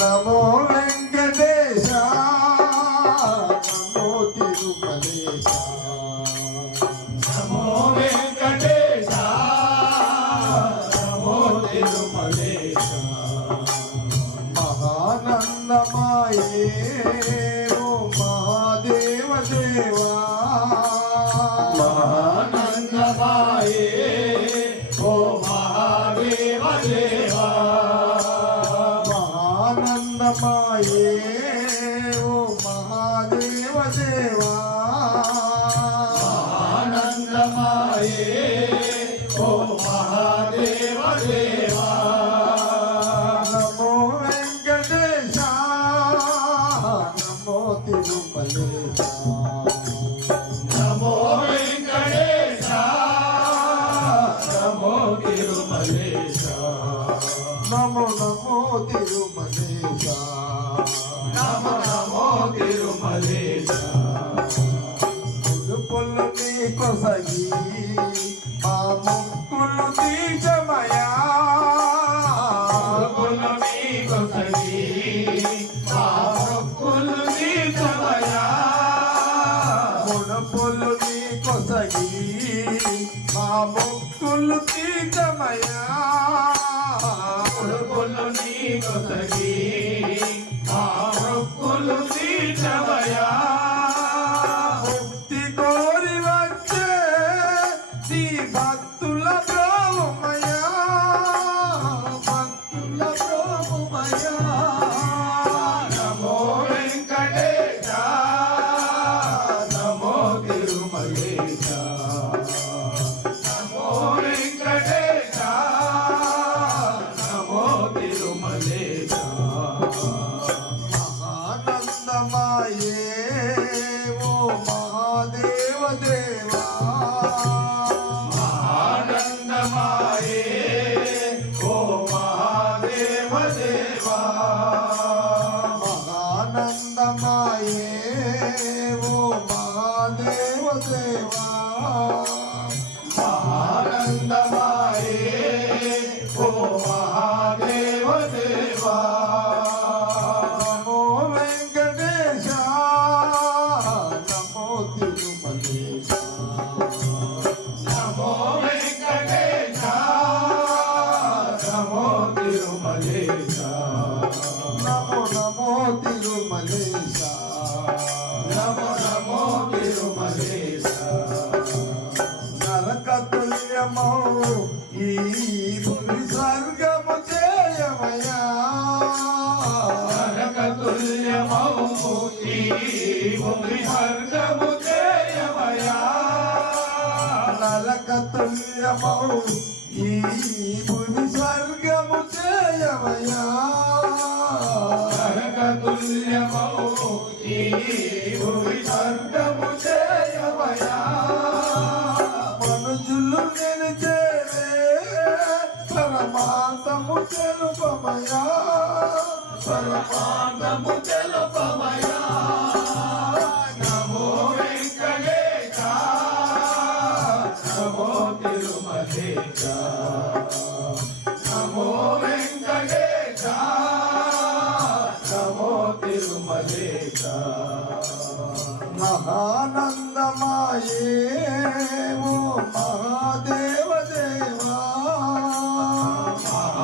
నమో వెంకటేశ నమో తిరుమలేశ నమో వెంకటేశ నమో తిరుమలేశ మహానందమాయే ఓ మహాదేవ దేవా మహానందమాయే ఓ మహాదేవ దేవా మహానందమాయే ఓ మహాదేవ దేవా మహానందమాయే ఓ మహాదేవ దేవా నమో వెంకటేశ నమో తిరుమలేశ నమో వెంకటేశ నమో తిరుమలేశ నమో నమో తిరుమలేశ నమో నమో తిరుమలేశ పొల్లు నీ కొసగి మా ముక్కులు తీర్చమయా పొల్లు నీ కొసగి మా మొక్కులు తీర్చమయా పొల్లు నీ కొసగి మా ముక్కులు తీర్చమయా పొల్లు నీ కొసగి మా మొక్కులు తీర్చమయా ముక్తి కోరి వచ్చే నీ భక్తుల ప్రోమయా భక్తుల ప్రోమయా నమో వెంకటేశ నమో తిరుమలేశ నమో వెంకటేశ నమో తిరుమలేశ ఆనందమాయే ఓ మహాదేవ దేవా ఆనందమాయే ఓ మహాదేవ దేవా ఆనందమాయే ఓ మహాదేవ దేవా ఆనందమాయే ఓ మహాదేవ దేవా నమో వెంకటేశ నమో తిరుమలేశ నమో వెంకటేశ నమో తిరుమలేశ నమో నమో తిరుమలేశ నమో నమో తిరుమలేశ నరకతుల్యమౌ ఈ భూమి స్వర్గము చేయమయా నరకతుల్యమౌ ఈ భూమి స్వర్గము చేయమయా నరకతుల్యమౌ ఈ భూమి స్వర్గము చేయమయా నరకతుల్యమౌ ఈ భూమి స్వర్గము చేయమయా మనుజులు నిలిచేవే పరమార్థము తెలుపమయా పరమార్థము తెలుపమయా నమో వెంకటేశ నమో తిరుమలేశ నమో వెంకటేశ నమో తిరుమలేశ మహానందమాయే ఓ మహాదేవ దేవా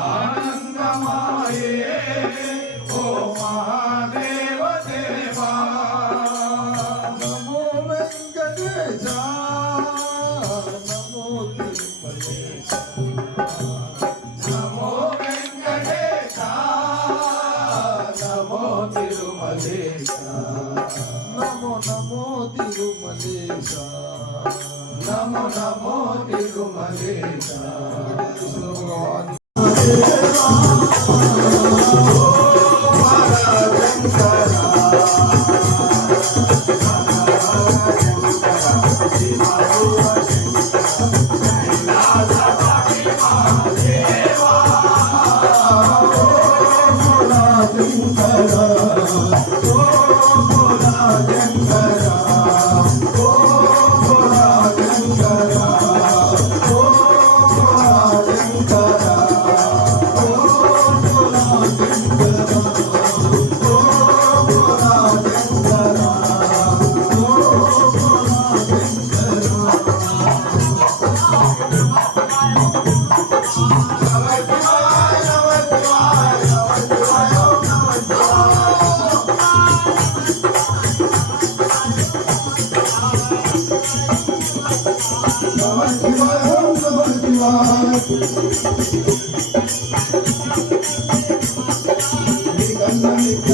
ఆనందమాయే ఓ మహాదేవ దేవా నమో వెంకటేశ నమో తిరుమలేశ నమో వెంకటేశ నమో తిరుమలేశ నమో నమో తిరుమలేశ నమో నమో తిరుమలేశ భగవాన్ శంకర నీ కన్న